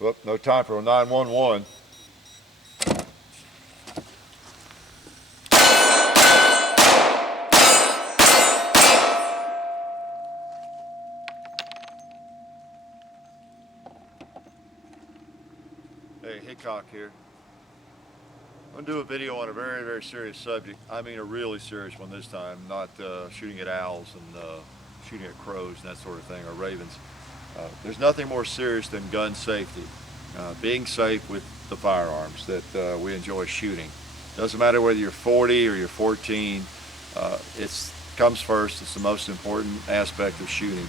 Well, no time for a 911. Hey, Hickok here. I'm going to do a video on a very, very serious subject. I mean a really serious one this time, not shooting at owls and shooting at crows and that sort of thing, or ravens. There's nothing more serious than gun safety. Being safe with the firearms that we enjoy shooting. Doesn't matter whether you're 40 or you're 14, it comes first. It's the most important aspect of shooting.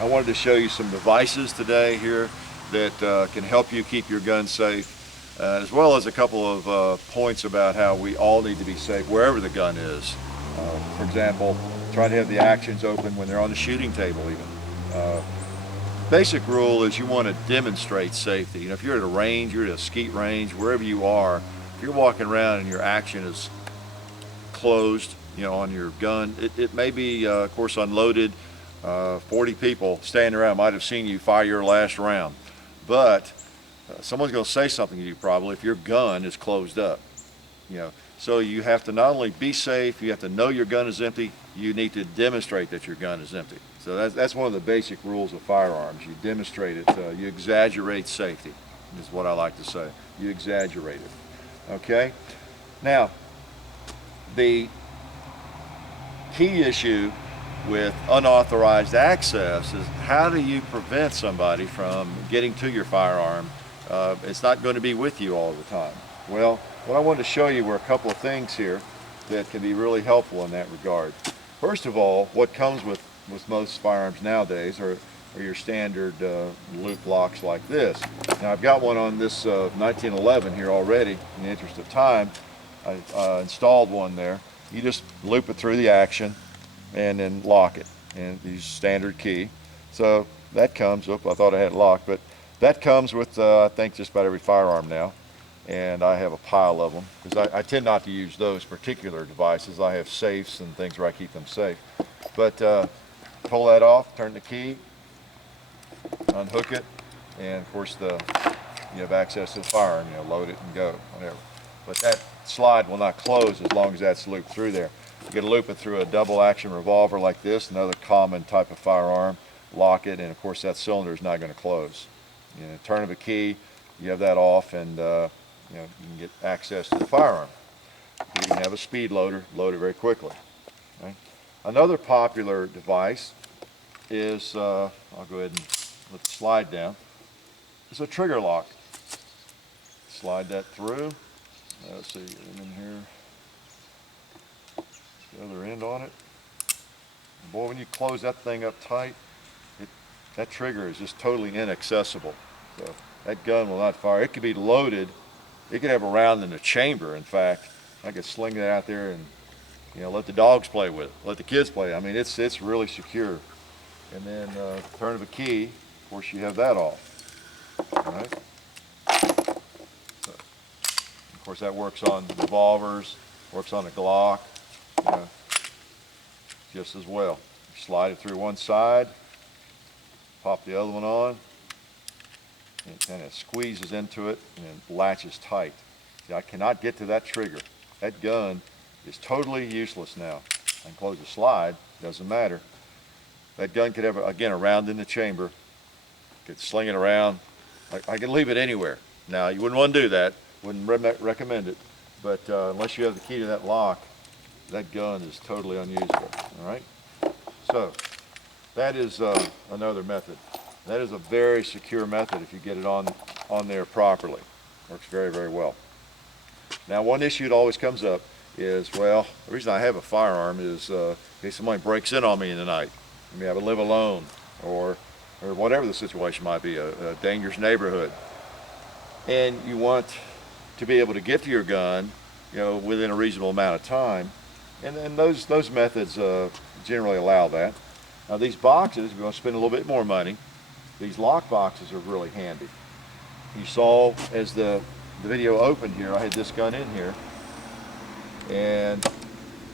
I wanted to show you some devices today here that can help you keep your gun safe, as well as a couple of points about how we all need to be safe wherever the gun is. For example, try to have the actions open when they're on the shooting table even. Basic rule is you want to demonstrate safety. You know, if you're at a range, you're at a skeet range, wherever you are, if you're walking around and your action is closed, you know, on your gun, it may be, of course, unloaded. 40 people standing around might have seen you fire your last round, but someone's going to say something to you probably if your gun is closed up. You know, so you have to not only be safe, you have to know your gun is empty, you need to demonstrate that your gun is empty. So that's one of the basic rules of firearms. You demonstrate it, you exaggerate safety, is what I like to say. You exaggerate it, okay? Now, the key issue with unauthorized access is how do you prevent somebody from getting to your firearm? It's not going to be with you all the time. Well, what I wanted to show you were a couple of things here that can be really helpful in that regard. First of all, what comes with most firearms nowadays are your standard loop locks like this. Now I've got one on this 1911 here already. In the interest of time, I installed one there. You just loop it through the action and then lock it, and use standard key. So that comes, I thought I had it locked, but that comes with I think just about every firearm now, and I have a pile of them because I tend not to use those particular devices. I have safes and things where I keep them safe. But pull that off, turn the key, unhook it, and of course you have access to the firearm, you know, load it and go, whatever. But that slide will not close as long as that's looped through there. You can loop it through a double action revolver like this, another common type of firearm, lock it, and of course that cylinder is not going to close. You know, turn of a key, you have that off, and you know, you can get access to the firearm. You can have a speed loader, load it very quickly. Okay? Another popular device is, I'll go ahead and let the slide down, it's a trigger lock. Slide that through. Let's see, in here. The other end on it. And boy, when you close that thing up tight, that trigger is just totally inaccessible. So that gun will not fire. It could be loaded. It could have a round in the chamber. In fact, I could sling that out there and, you know, let the dogs play with it, let the kids play. I mean, it's really secure. And then turn of a key, of course, you have that off. All right. So, of course, that works on revolvers, works on a Glock. You know, just as well. Slide it through one side, pop the other one on, and it squeezes into it and then latches tight. See, I cannot get to that trigger. That gun is totally useless now. I can close the slide, doesn't matter. That gun could have, again, a round in the chamber. Could sling it around. I can leave it anywhere. Now, you wouldn't want to do that. Wouldn't recommend it. But unless you have the key to that lock, that gun is totally unusable. All right. So that is another method. That is a very secure method if you get it on there properly. Works very, very well. Now, one issue that always comes up is, well, the reason I have a firearm is in case somebody breaks in on me in the night. I mean, I would live alone, or whatever the situation might be, a dangerous neighborhood, and you want to be able to get to your gun, you know, within a reasonable amount of time. And then those methods generally allow that. Now these boxes, we're going to spend a little bit more money. These lock boxes are really handy. You saw as the video opened here, I had this gun in here, and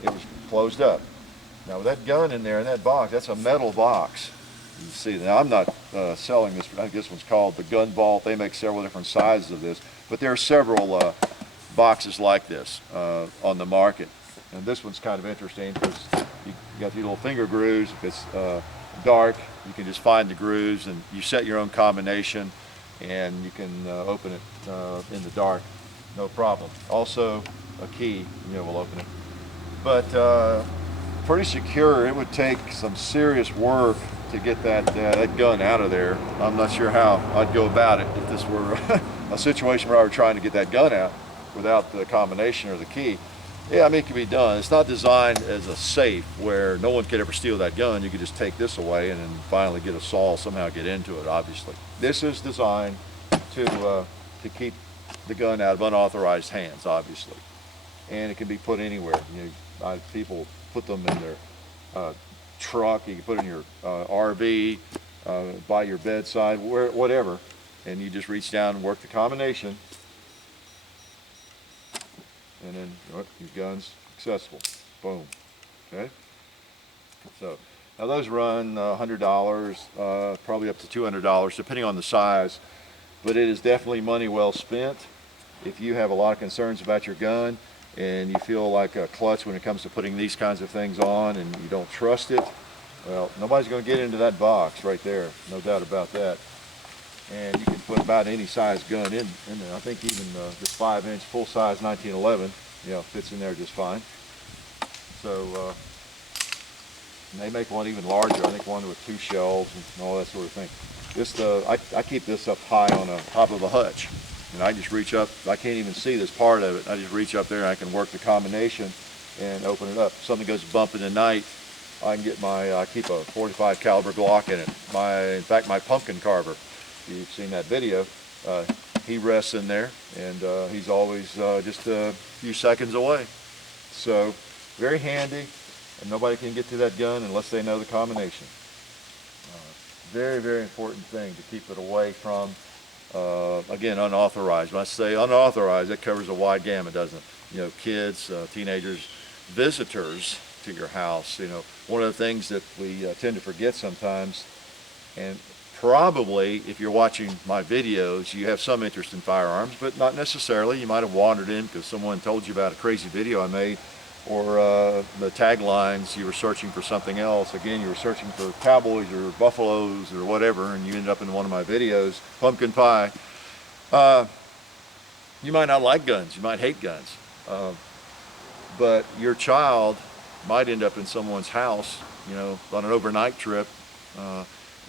it was closed up. Now with that gun in there in that box, that's a metal box. You see, now I'm not selling this. I think this one's called the Gun Vault. They make several different sizes of this, but there are several boxes like this on the market. And this one's kind of interesting because you got these little finger grooves. If it's dark, you can just find the grooves and you set your own combination, and you can open it in the dark, no problem. Also, a key, will open it. But pretty secure. It would take some serious work to get that gun out of there. I'm not sure how I'd go about it if this were a situation where I were trying to get that gun out without the combination or the key. Yeah, I mean, it can be done. It's not designed as a safe where no one could ever steal that gun. You could just take this away and then finally get a saw, somehow get into it, obviously. This is designed to keep the gun out of unauthorized hands, obviously. And it can be put anywhere. People put them in their truck, you can put it in your RV, by your bedside, whatever. And you just reach down and work the combination. And then your gun's accessible. Boom. Okay? So now those run $100, probably up to $200, depending on the size. But it is definitely money well spent. If you have a lot of concerns about your gun and you feel like a klutz when it comes to putting these kinds of things on and you don't trust it, well, nobody's going to get into that box right there. No doubt about that. And you can put about any size gun in there. I think even this 5-inch full-size 1911, fits in there just fine. So and they make one even larger. I think one with 2 shelves and all that sort of thing. This I keep this up high on the top of a hutch, and I just reach up. I can't even see this part of it. I just reach up there and I can work the combination and open it up. If something goes bump in the night, I can get I keep a .45 caliber Glock in it. In fact, my pumpkin carver. If you've seen that video, he rests in there, and he's always just a few seconds away. So very handy, and nobody can get to that gun unless they know the combination. Very, very important thing to keep it away from, again, unauthorized. When I say unauthorized, that covers a wide gamut, doesn't it? Kids, teenagers, visitors to your house. One of the things that we tend to forget sometimes, and probably if you're watching my videos, you have some interest in firearms, but not necessarily. You might have wandered in because someone told you about a crazy video I made, or the taglines, you were searching for something else. Again, you were searching for cowboys or buffaloes or whatever, and you ended up in one of my videos, pumpkin pie. You might not like guns, you might hate guns, but your child might end up in someone's house, on an overnight trip,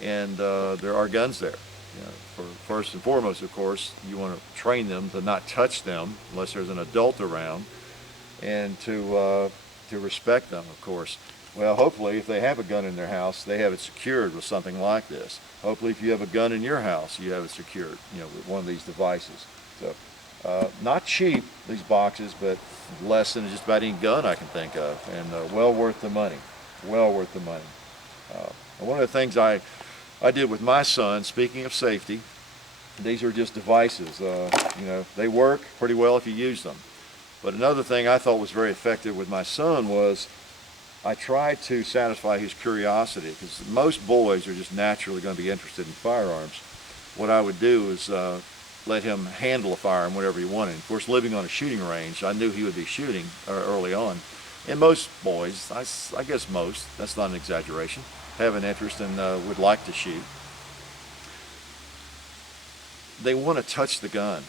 and there are guns there. First and foremost, of course, you want to train them to not touch them unless there's an adult around, and to respect them, of course. Well, hopefully, if they have a gun in their house, they have it secured with something like this. Hopefully, if you have a gun in your house, you have it secured, with one of these devices. So, not cheap, these boxes, but less than just about any gun I can think of, and well worth the money. Well worth the money. And one of the things I did with my son, speaking of safety, these are just devices. They work pretty well if you use them. But another thing I thought was very effective with my son was I tried to satisfy his curiosity, because most boys are just naturally going to be interested in firearms. What I would do is let him handle a firearm whatever he wanted. Of course, living on a shooting range, I knew he would be shooting early on. And most boys, I guess most, that's not an exaggeration, have an interest and would like to shoot. They want to touch the gun.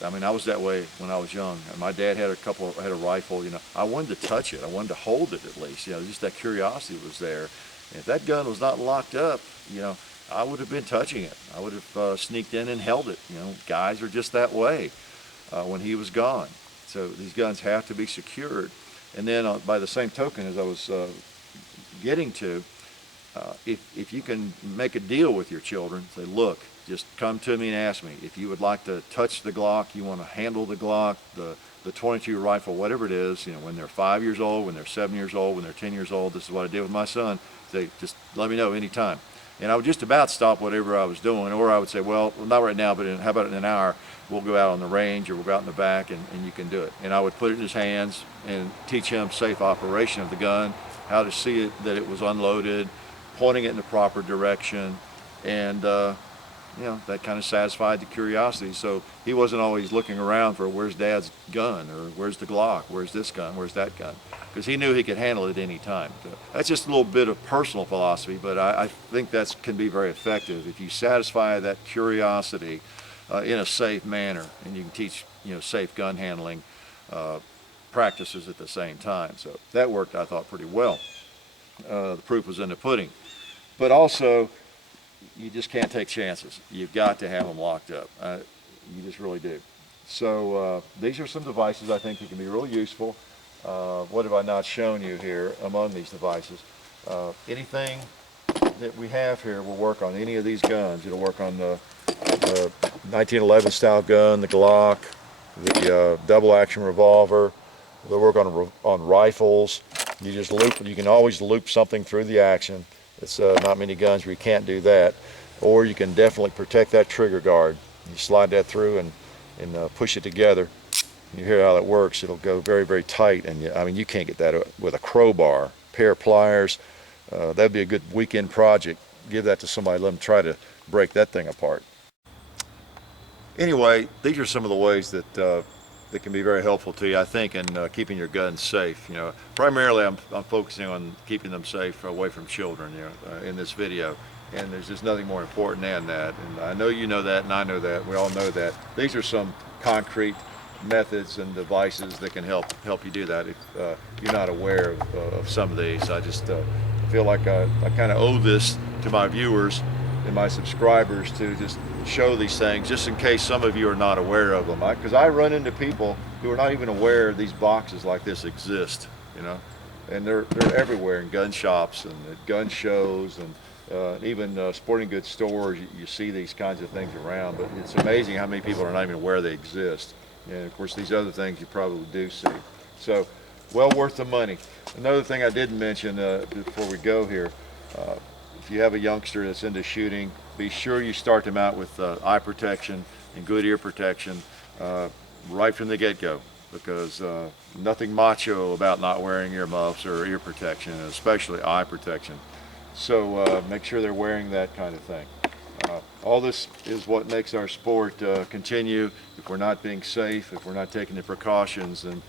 I mean, I was that way when I was young. My dad had a rifle, I wanted to touch it. I wanted to hold it at least, just that curiosity was there. And if that gun was not locked up, I would have been touching it. I would have sneaked in and held it. Guys are just that way when he was gone. So these guns have to be secured. And then by the same token, as I was getting to, if you can make a deal with your children, say, look, just come to me and ask me. If you would like to touch the Glock, you want to handle the Glock, the 22 rifle, whatever it is, when they're 5 years old, when they're 7 years old, when they're 10 years old, this is what I did with my son. Say, just let me know anytime. And I would just about stop whatever I was doing, or I would say, well, not right now, but how about in an hour, we'll go out on the range or we'll go out in the back and you can do it. And I would put it in his hands and teach him safe operation of the gun, how to see it, that it was unloaded, pointing it in the proper direction, And you know, that kind of satisfied the curiosity. So he wasn't always looking around for where's Dad's gun, or where's the Glock, where's this gun, where's that gun, because he knew he could handle it any time. So that's just a little bit of personal philosophy, but I think that can be very effective if you satisfy that curiosity in a safe manner, and you can teach, you know, safe gun handling practices at the same time. So that worked, I thought, pretty well. The proof was in the pudding. But also, you just can't take chances. You've got to have them locked up. You just really do. So these are some devices I think that can be really useful. What have I not shown you here among these devices? Anything that we have here will work on any of these guns. It'll work on the 1911 style gun, the Glock, the double action revolver. They'll work on rifles. You just loop. You can always loop something through the action. It's not many guns where you can't do that. Or you can definitely protect that trigger guard. You slide that through and push it together. You hear how that works. It'll go very, very tight. And I mean, you can't get that with a crowbar, pair of pliers. That'd be a good weekend project. Give that to somebody, let them try to break that thing apart. Anyway, these are some of the ways that that can be very helpful to you, I think, in keeping your guns safe. You know, primarily I'm focusing on keeping them safe away from children, you know, in this video. And there's just nothing more important than that. And I know you know that, and I know that. We all know that. These are some concrete methods and devices that can help you do that. If you're not aware of some of these, I just feel like I kind of owe this to my viewers and my subscribers to just show these things, just in case some of you are not aware of them. Because I run into people who are not even aware these boxes like this exist, you know, and they're everywhere in gun shops and at gun shows and even sporting goods stores. You see these kinds of things around, but it's amazing how many people are not even aware they exist. And of course, these other things you probably do see. So, well worth the money. Another thing I didn't mention before we go here, if you have a youngster that's into shooting, be sure you start them out with eye protection and good ear protection right from the get-go, because nothing macho about not wearing earmuffs or ear protection, especially eye protection. So make sure they're wearing that kind of thing. All this is what makes our sport continue. If we're not being safe, if we're not taking the precautions, then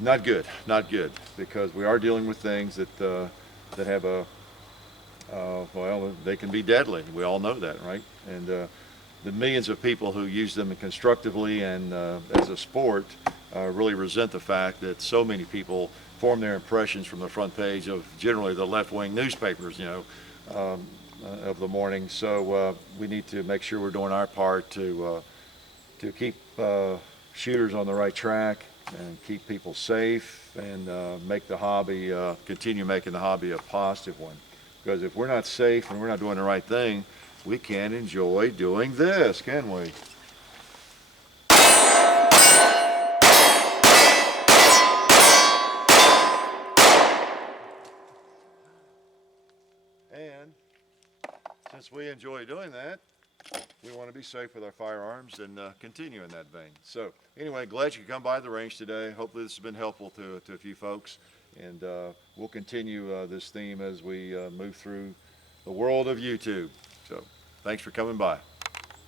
not good, because we are dealing with things that that have a well, they can be deadly. We all know that, right? And the millions of people who use them constructively and as a sport really resent the fact that so many people form their impressions from the front page of generally the left-wing newspapers, you know, of the morning. So we need to make sure we're doing our part to keep shooters on the right track and keep people safe and make the hobby, continue making the hobby a positive one. Because if we're not safe and we're not doing the right thing, we can't enjoy doing this, can we? And since we enjoy doing that, we want to be safe with our firearms and continue in that vein. So anyway, glad you could come by the range today. Hopefully this has been helpful to a few folks. And we'll continue this theme as we move through the world of YouTube. So thanks for coming by.